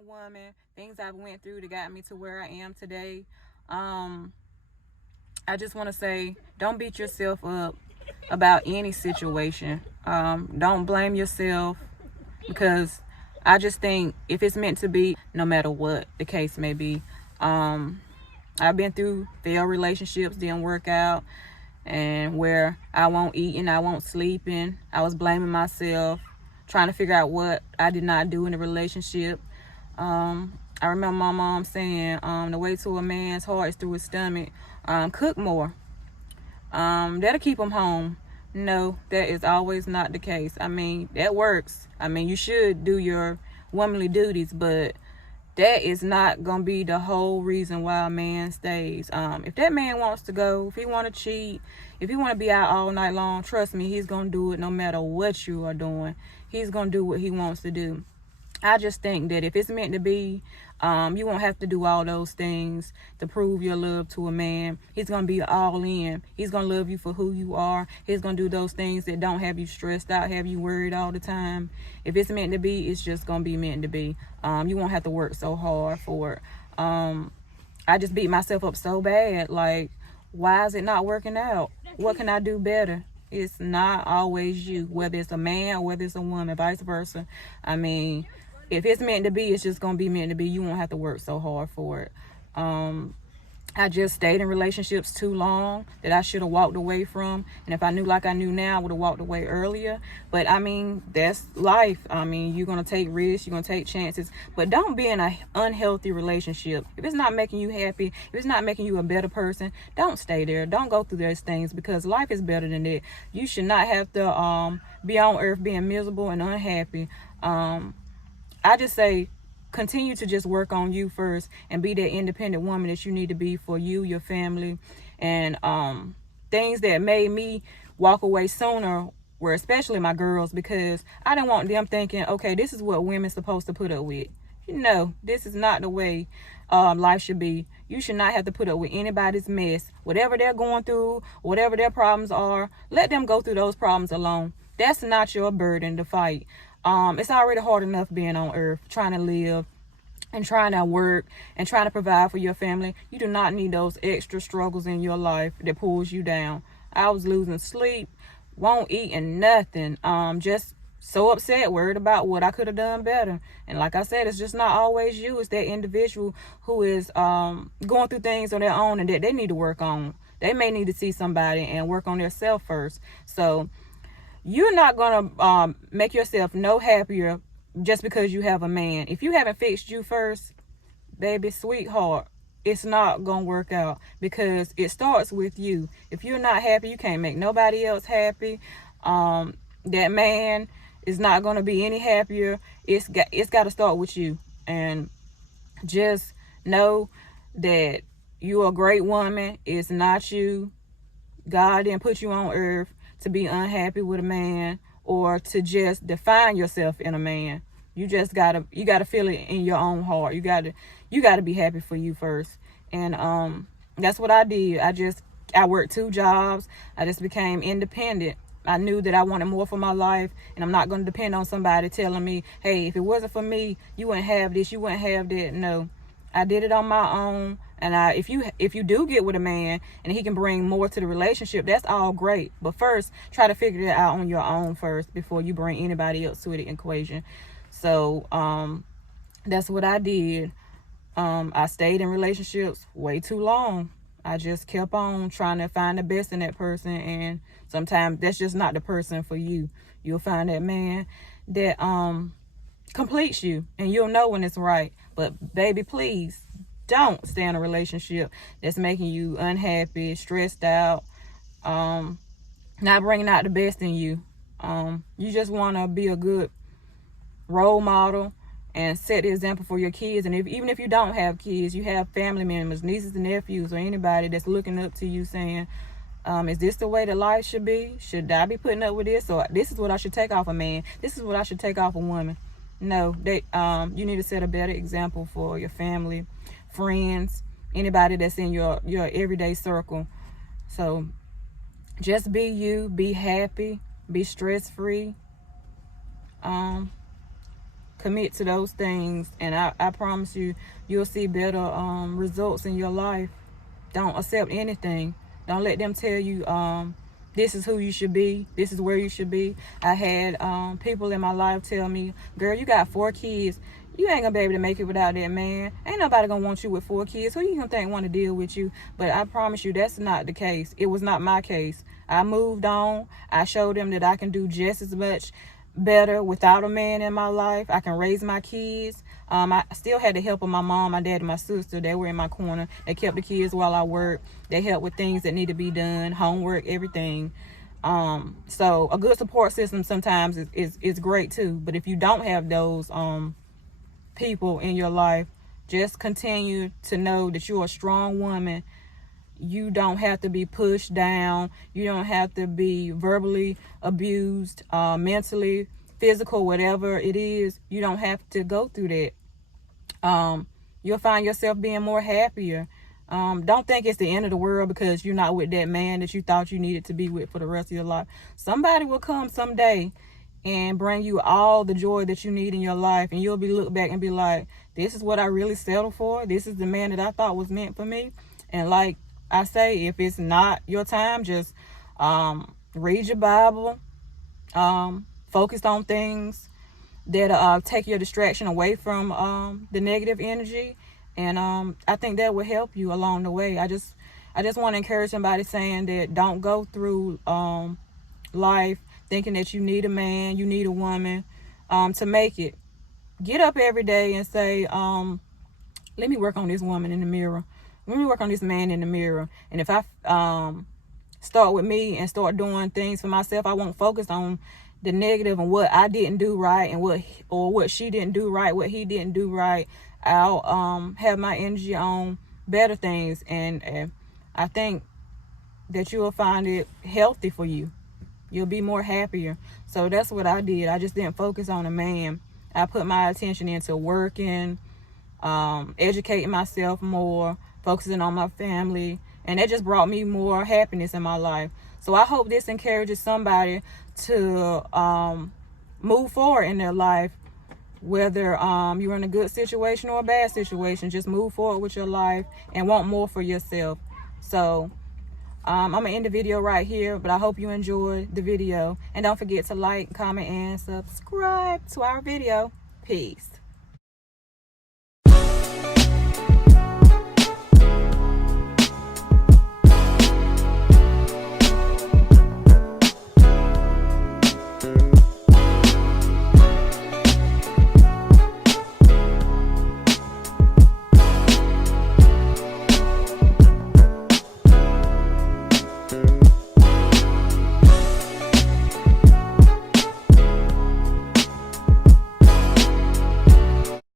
grown woman, things I've went through that got me to where I am today. Um, I just want to say, don't beat yourself up about any situation. Don't blame yourself because I just think if it's meant to be, no matter what the case may be. Um, I've been through failed relationships, didn't work out, and where I won't eat and I won't sleep, and I was blaming myself, trying to figure out what I did not do in the relationship. I remember my mom saying, the way to a man's heart is through his stomach. Cook more. That'll keep him home. No, that is always not the case. I mean, that works. I mean, you should do your womanly duties, but that is not gonna be the whole reason why a man stays. If that man wants to go, if he want to cheat, if he want to be out all night long, trust me, he's gonna do it no matter what you are doing. He's gonna do what he wants to do. I just think that if it's meant to be, you won't have to do all those things to prove your love to a man. He's going to be all in. He's going to love you for who you are. He's going to do those things that don't have you stressed out, have you worried all the time. If it's meant to be, it's just going to be meant to be. You won't have to work so hard for it. I just beat myself up so bad. Like, why is it not working out? What can I do better? It's not always you, whether it's a man or whether it's a woman, vice versa. I mean, if it's meant to be, it's just going to be meant to be. You won't have to work so hard for it. I just stayed in relationships too long that I should have walked away from. And if I knew like I knew now, I would have walked away earlier. But I mean, that's life. I mean, you're going to take risks, you're going to take chances. But don't be in an unhealthy relationship. If it's not making you happy, if it's not making you a better person, don't stay there. Don't go through those things because life is better than that. You should not have to be on earth being miserable and unhappy. I just say, continue to just work on you first and be that independent woman that you need to be for you, your family, and things that made me walk away sooner were especially my girls, because I didn't want them thinking, okay, this is what women's supposed to put up with. No, this is not the way life should be. You should not have to put up with anybody's mess. Whatever they're going through, whatever their problems are, let them go through those problems alone. That's not your burden to fight. It's already hard enough being on earth, trying to live and trying to work and trying to provide for your family. You do not need those extra struggles in your life that pulls you down. I was losing sleep, won't eat and nothing. Just so upset, worried about what I could have done better. And like I said, it's just not always you. It's that individual who is going through things on their own and that they need to work on. They may need to see somebody and work on their self first. So you're not going to make yourself no happier just because you have a man. If you haven't fixed you first, baby, sweetheart, it's not going to work out because it starts with you. If you're not happy, you can't make nobody else happy. That man is not going to be any happier. It's got to start with you. And just know that you're a great woman. It's not you. God didn't put you on earth to be unhappy with a man or to just define yourself in a man. You just gotta feel it in your own heart. You gotta be happy for you first. And that's what I did. I worked 2 jobs. I just became independent. I knew that I wanted more for my life, and I'm not going to depend on somebody telling me, hey, if it wasn't for me, you wouldn't have this, you wouldn't have that. No, I did it on my own. And if you do get with a man and he can bring more to the relationship, that's all great. But first, try to figure it out on your own first before you bring anybody else to the equation. So that's what I did. I stayed in relationships way too long. I just kept on trying to find the best in that person, and sometimes that's just not the person for you. You'll find that man that completes you, and you'll know when it's right. But baby, please don't stay in a relationship that's making you unhappy, stressed out, not bringing out the best in you. You just want to be a good role model and set the example for your kids. And even if you don't have kids, you have family members, nieces and nephews, or anybody that's looking up to you saying, is this the way that life should be? Should I be putting up with this? Or this is what I should take off a man. This is what I should take off a woman. No, you need to set a better example for your family, friends, anybody that's in your everyday circle. So just be you, be happy, be stress-free. commit to those things, and I promise you, you'll see better results in your life. Don't accept anything. Don't let them tell you this is who you should be, this is where you should be. I had people in my life tell me, girl, you got 4 kids, you ain't gonna be able to make it without that man. Ain't nobody gonna want you with 4 kids. Who you gonna think want to deal with you? But I promise you, that's not the case. It was not my case. I moved on. I showed them that I can do just as much better without a man in my life. I can raise my kids. I still had the help of my mom, my dad, and my sister. They were in my corner. They kept the kids while I worked. They helped with things that need to be done, homework, everything. So a good support system sometimes is great too. But if you don't have those people in your life, just continue to know that you're a strong woman. You don't have to be pushed down. You don't have to be verbally abused, mentally, physical, whatever it is. You don't have to go through that. You'll find yourself being more happier. Don't think it's the end of the world because you're not with that man that you thought you needed to be with for the rest of your life. Somebody will come someday and bring you all the joy that you need in your life, and you'll be look back and be like, this is what I really settled for. This is the man that I thought was meant for me. And like I say, if it's not your time, just read your Bible, focus on things that take your distraction away from the negative energy, and I think that will help you along the way. I just want to encourage somebody saying that don't go through life thinking that you need a man, you need a woman to make it. Get up every day and say, let me work on this woman in the mirror. Let me work on this man in the mirror. And if I start with me and start doing things for myself, I won't focus on the negative and what I didn't do right and what she didn't do right, what he didn't do right. I'll have my energy on better things, and I think that you will find it healthy for you. You'll be more happier. So that's what I did. I just didn't focus on a man. I put my attention into working, educating myself more, focusing on my family, and that just brought me more happiness in my life. So I hope this encourages somebody to move forward in their life, whether you're in a good situation or a bad situation. Just move forward with your life and want more for yourself. So I'm gonna end the video right here, but I hope you enjoyed the video, and don't forget to like, comment, and subscribe to our video. Peace.